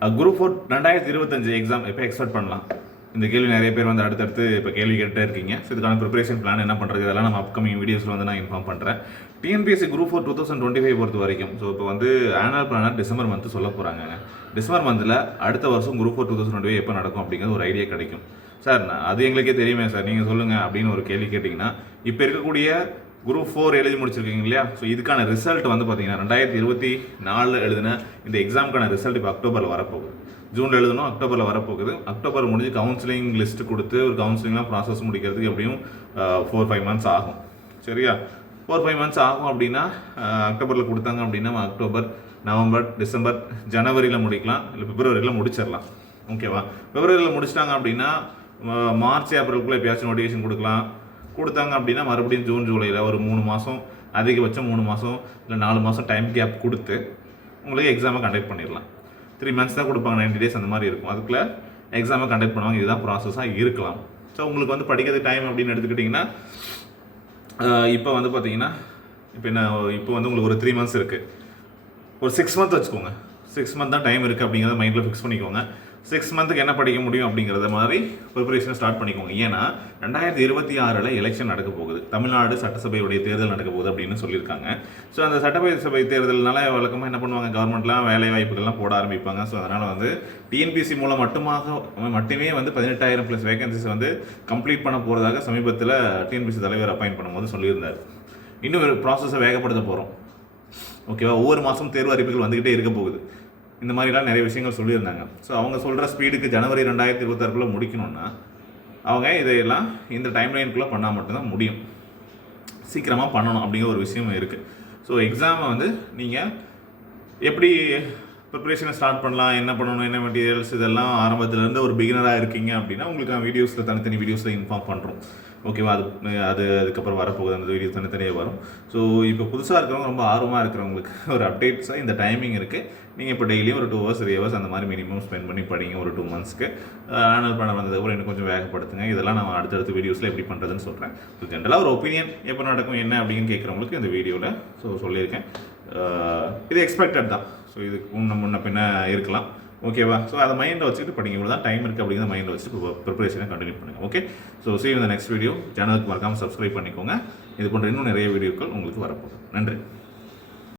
Group 4 2025 exam எப்போ expect பண்ணலாம்? இந்த கேள்வி நிறைய பேர் வந்து அடுத்தடுத்து இப்போ கேள்வி கேட்டுட்டே இருக்கீங்க. ஸோ இதுக்கான ப்ரிப்பரேஷன் பிளான் என்ன பண்ணுறது, இதெல்லாம் நம்ம அப்கமிங் வீடியோஸில் வந்து நான் இன்ஃபார்ம் பண்ணுறேன். டிஎன்பிஎஸ்சி குரூப் 4 2025 பொறுத்த வரைக்கும் ஸோ இப்போ வந்து ஆனுவல் பிளானர் டிசம்பர் மந்த் சொல்ல போகிறாங்க. டிசம்பர் மந்தில் அடுத்த வருஷம் குரூப் 4 2025 எப்போ நடக்கும் அப்படிங்கிறது ஒரு ஐடியா கிடைக்கும். சார் அது எங்களுக்கே தெரியுமே சார், நீங்கள் சொல்லுங்கள் அப்படின்னு ஒரு கேள்வி கேட்டிங்கன்னா, இப்போ இருக்கக்கூடிய குரூப் 4 எழுதி முடிச்சிருக்கீங்க இல்லையா? ஸோ இதுக்கான ரிசல்ட் வந்து பார்த்தீங்கன்னா 2024 எழுதின இந்த எக்ஸாமுக்கான ரிசல்ட் இப்போ அக்டோபரில் வரப்போகுது. ஜூனில் எழுதணும், அக்டோபரில் வரப்போகுது. அக்டோபர் முடிஞ்சு கவுன்சிலிங் லிஸ்ட் கொடுத்து ஒரு கவுன்சிலிங்லாம் ப்ராசஸ் முடிக்கிறதுக்கு எப்படியும் 4-5 மந்த்ஸ் ஆகும். சரியா? 4-5 மந்த்ஸ் ஆகும் அப்படின்னா அக்டோபரில் கொடுத்தாங்க அப்படின்னா அக்டோபர், நவம்பர், டிசம்பர், ஜனவரியில் முடிக்கலாம், இல்லை பிப்ரவரியில் முடிச்சிடலாம். ஓகேவா? பிப்ரவரியில் முடிச்சிட்டாங்க அப்படின்னா மார்ச் ஏப்ரலுக்குள்ளே எப்பயாச்சும் நோட்டிஃபிகேஷன் கொடுத்தாங்க அப்படின்னா மறுபடியும் ஜூன் ஜூலையில் ஒரு 3 மாதம், அதிகபட்சம் 3 மாதம் இல்லை 4 மாதம் டைம் கேப் கொடுத்து உங்களுக்கு எக்ஸாமை கண்டக்ட் பண்ணிடலாம். 3 மந்த்ஸ் தான் கொடுப்பாங்க, 90 டேஸ் அந்த மாதிரி இருக்கும். அதுக்குள்ளே எக்ஸாமை கண்டக்ட் பண்ணுவாங்க. இதுதான் ப்ராசஸாக இருக்கலாம். ஸோ உங்களுக்கு வந்து படிக்கிறது டைம் அப்படின்னு எடுத்துக்கிட்டிங்கன்னா இப்போ வந்து பார்த்தீங்கன்னா இப்போ வந்து உங்களுக்கு ஒரு 3 மந்த்ஸ் இருக்குது. ஒரு 6 மந்த் வச்சுக்கோங்க. 6 மந்த் தான் டைம் இருக்குது அப்படிங்கிறத மைண்டில் ஃபிக்ஸ் பண்ணிக்கோங்க. 6 மந்த்துக்கு என்ன படிக்க முடியும் அப்படிங்கிறத மாதிரி ப்ரிப்பரேஷனை ஸ்டார்ட் பண்ணிக்கோங்க. ஏன்னா 2026 எலெக்ஷன் நடக்க போகுது. தமிழ்நாடு சட்டசபையுடைய தேர்தல் நடக்க போகுது அப்படின்னு சொல்லியிருக்காங்க. ஸோ அந்த சட்டசபை தேர்தல்னால வழக்கமாக என்ன பண்ணுவாங்க, கவர்மெண்ட்லாம் வேலை வாய்ப்புகள்லாம் போட ஆரம்பிப்பாங்க. ஸோ அதனால் வந்து டிஎன்பிசி மூலம் மட்டுமே வந்து 18,000+ வேகன்சிஸ் வந்து கம்ப்ளீட் பண்ண போகிறதாக சமீபத்தில் டிஎன்பிசி தலைவர் அப்பாயின்ட் பண்ணும்போது சொல்லியிருந்தார். இன்னும் ஒரு ப்ராசஸை வேகப்படுத்த போகிறோம். ஓகேவா? ஒவ்வொரு மாதம் தேர்வு அறிவிப்புகள் வந்துக்கிட்டே இருக்க போகுது. இந்த மாதிரிலாம் நிறைய விஷயங்கள் சொல்லியிருந்தாங்க. ஸோ அவங்க சொல்கிற ஸ்பீடுக்கு ஜனவரி 2026 முடிக்கணும்னா அவங்க இதையெல்லாம் இந்த டைம்லைனுக்குள்ளே பண்ணால் மட்டும்தான் முடியும். சீக்கிரமாக பண்ணணும் அப்படிங்கிற ஒரு விஷயம் இருக்குது. ஸோ எக்ஸாமை வந்து நீங்கள் எப்படி ப்ரிப்பரேஷனை ஸ்டார்ட் பண்ணலாம், என்ன பண்ணணும், என்ன மெட்டீரியல்ஸ், இதெல்லாம் ஆரம்பத்துலேருந்து ஒரு பிகினராக இருக்கீங்க அப்படின்னா உங்களுக்கு நான் வீடியோஸில் தனித்தனி வீடியோஸில் இன்ஃபார்ம் பண்ணுறோம். ஓகேவா? அதுக்கப்புறம் வரப்போகுது, அந்த வீடியோ தனித்தனியாக வரும். ஸோ இப்போ புதுசாக இருக்கிறவங்க, ரொம்ப ஆர்வமாக இருக்கிறவங்களுக்கு ஒரு அப்டேட்ஸாக இந்த டைமிங் இருக்குது. நீங்கள் இப்போ டெய்லியும் ஒரு 2 hours 3 hours அந்த மாதிரி மினிமம் ஸ்பெண்ட் பண்ணி படிங்க ஒரு 2 மந்த்ஸ்க்கு. ஆனுவல் பிளான் வந்ததுக்கப்புறம் இன்னும் கொஞ்சம் வேகப்படுத்துங்க. இதெல்லாம் நான் அடுத்தடுத்த வீடியோஸில் எப்படி பண்ணுறதுன்னு சொல்கிறேன். ஸோ ஜென்ரலாக ஒரு ஒப்பீனியன் எப்போ நடக்கும் என்ன அப்படின்னு கேட்குறவங்களுக்கு இந்த வீடியோவில் சொல்லியிருக்கேன். இது எக்ஸ்பெக்டட் தான். ஸோ இதுக்கு முன்ன பின்ன இருக்கலாம். ஓகேவா? ஸோ அதை மைண்டில் வச்சுட்டு படிங்க. இவ்வளோ தான் டைம் இருக்குது அப்படிங்கிற மைண்டில் வச்சுட்டு ப்ரிப்பரேஷனை கண்டினியூ பண்ணுங்கள். Okay? So see you in the next video. சேனலுக்கு மறக்காமல் சப்ஸ்கிரைப் பண்ணிக்கோங்க. இது போன்ற இன்னும் நிறைய வீடியோக்கள் உங்களுக்கு வரப்போகுது. நன்றி.